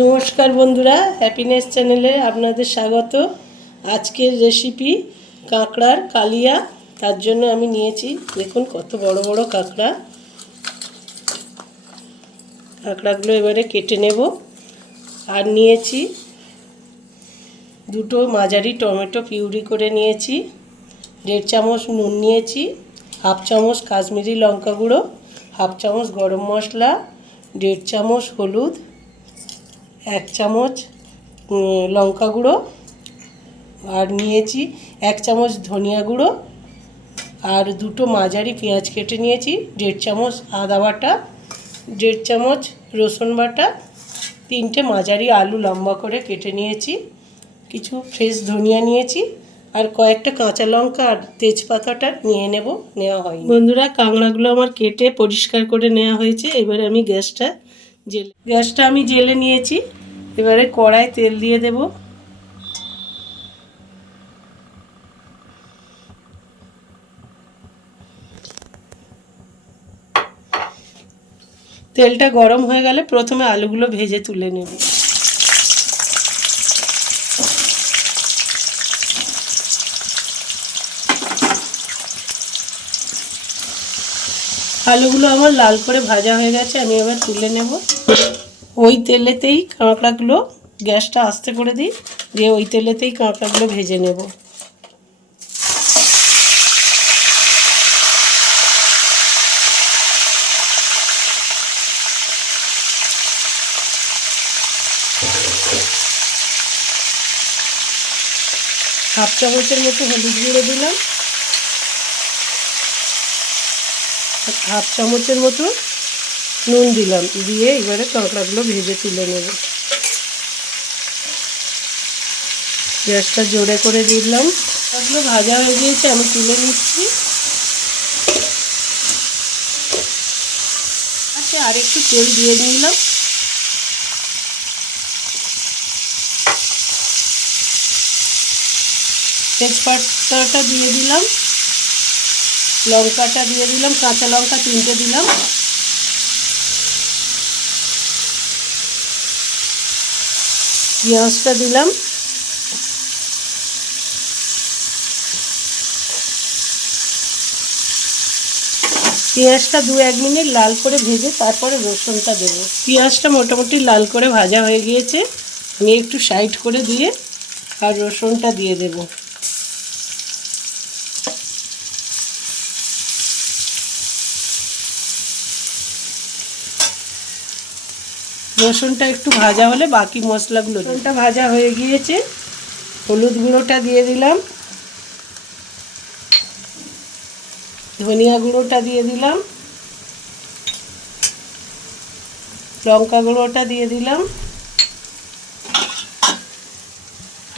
নমস্কার বন্ধুরা, হ্যাপিনেস চ্যানেলে আপনাদের স্বাগত। আজকের রেসিপি কাঁকড়ার কালিয়া। তার জন্য আমি নিয়েছি, দেখুন কত বড় বড় কাঁকড়া। কাঁকড়াগুলো এবারে কেটে নেব। আর নিয়েছি দুটো মাঝারি টমেটো পিউরি করে নিয়েছি, 1.5 চামচ নুন নিয়েছি, 1/2 চামচ কাশ্মীরি লঙ্কা গুঁড়ো, 1/2 চামচ গরম মশলা, 1.5 চামচ হলুদ, 1 চামচ লঙ্কা গুঁড়ো, আর নিয়েছি 1 চামচ ধনিয়া গুঁড়ো, আর দুটো মাঝারি পেঁয়াজ কেটে নিয়েছি, 1.5 চামচ আদা বাটা, 1.5 চামচ রসুন বাটা, 3টে মাঝারি আলু লম্বা করে কেটে নিয়েছি, কিছু ফ্রেশ ধনিয়া নিয়েছি, আর কয়েকটা কাঁচা লঙ্কা আর তেজপাতাটা নেওয়া হয়। বন্ধুরা, কাঁকড়াগুলো আমার কেটে পরিষ্কার করে নেওয়া হয়েছে। এবারে আমি গ্যাসটা আমি জেলে নিয়েছি। এবারে কড়ায় তেল দিয়ে দেব। তেলটা গরম হয়ে গেলে প্রথমে আলুগুলো ভেজে তুলে নেব। আলুগুলো আমার লাল করে ভাজা হয়ে গেছে, আমি এবার তুলে নেব। ওই তেলেতেই কাঁকড়াগুলো, গ্যাসটা আস্তে করে দিই, দিয়ে ওই তেলেতেই কাঁকড়াগুলো ভেজে নেব। হাফ চামচের মতো হলুদ গুঁড়ো দিলাম, 1/2 চামচের মতো নুন দিলাম, দিয়ে এবারে কাঁকড়াগুলো ভেজে তুলে নেব। গ্যাসটা জোরে করে দিলাম। কাঁকড়াগুলো ভাজা হয়ে গিয়েছে, আমি তুলে নিচ্ছি। আচ্ছা, আর একটু তেল দিয়ে নিলাম। তেজপাতাটা দিয়ে দিলাম, লঙ্কাটা দিয়ে দিলাম, কাঁচা লঙ্কা 3টে দিলাম, পেঁয়াজটা দিলাম, পেঁয়াজটা 2-1 মিনিট লাল করে ভেজে তারপরে রসুনটা দেবো। পেঁয়াজটা মোটামুটি লাল করে ভাজা হয়ে গিয়েছে, আমি একটু সাইড করে দিয়ে আর রসুনটা দিয়ে দেব। রসুনটা একটু ভাজা হলে বাকি মশলাগুলো, রসুনটা ভাজা হয়ে গিয়েছে, হলুদ গুঁড়োটা দিয়ে দিলাম, ধনিয়া গুঁড়োটা দিয়ে দিলাম, লঙ্কা গুঁড়োটা দিয়ে দিলাম,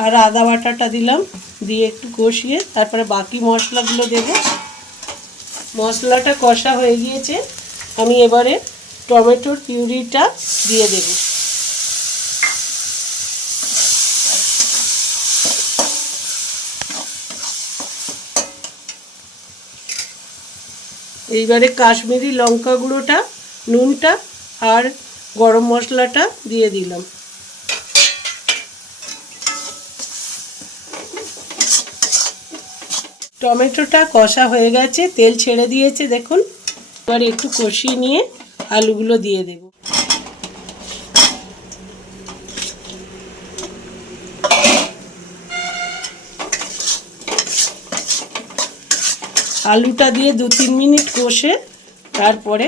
আর আদা বাটাটা দিলাম, দিয়ে একটু কষিয়ে তারপরে বাকি মশলাগুলো দেব। মশলাটা কষা হয়ে গিয়েছে, আমি এবারে টমেটোর পিউরিটা দিয়ে দেব। এইবারে কাশ্মীরি লঙ্কা গুঁড়োটা, নুনটা আর গরম মশলাটা দিয়ে দিলাম। টমেটোটা কষা হয়ে গেছে, তেল ছেড়ে দিয়েছে দেখুন। এবার একটু কষিয়ে নিয়ে আলুগুলো দিয়ে দেব। আলুটা দিয়ে 2-3 মিনিট কষে তারপরে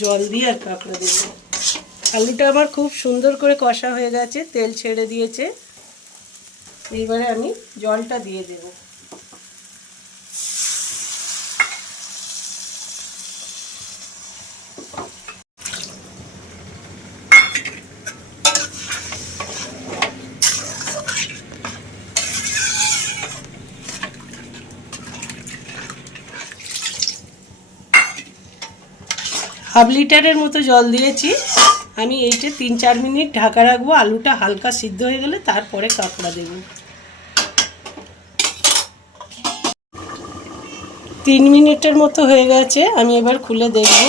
জল দিয়ে আর কাঁকড়া দেব। আলুটা আমার খুব সুন্দর করে কষা হয়ে গেছে, তেল ছেড়ে দিয়েছে। এইবারে আমি জলটা দিয়ে দেব। হাফ লিটারের মতো জল দিয়েছি। আমি এইটা 3-4 মিনিট ঢাকা রাখবো। আলুটা হালকা সিদ্ধ হয়ে গেলে তারপরে কাঁকড়া দেব। 3 মিনিটের মতো হয়ে গেছে, আমি এবার খুলে দেখব।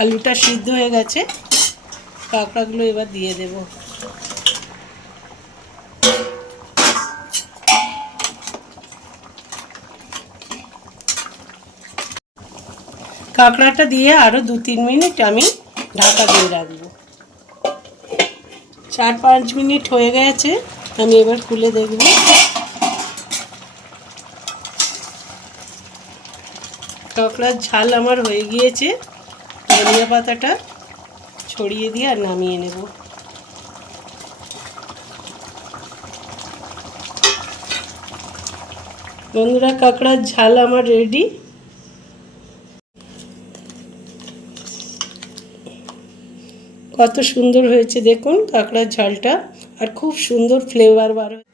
আলুটা সিদ্ধ হয়ে গেছে, কাঁকড়াগুলো এবার দিয়ে দেব। কাঁকড়াটা দিয়ে আরও 2-3 মিনিট আমি ঢাকা দিয়ে রাখবো। 4-5 মিনিট হয়ে গেছে, আমি এবার খুলে দেখব। কাঁকড়ার ঝাল আমার হয়ে গিয়েছে। ধনিয়া পাতাটা ছড়িয়ে দিয়ে আর নামিয়ে নেব। বন্ধুরা, কাঁকড়ার ঝাল আমার রেডি। কত সুন্দর হয়েছে দেখুন কাঁকড়ার ঝালটা, আর খুব সুন্দর ফ্লেভার বার হয়।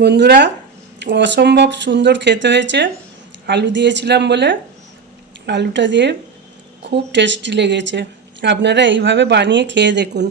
বন্ধুরা, অসম্ভব সুন্দর খেতে হয়েছে। আলু দিয়েছিলাম বলে আলুটা দিয়ে খুব টেস্টি লেগেছে। আপনারা এইভাবে বানিয়ে খেয়ে দেখুন।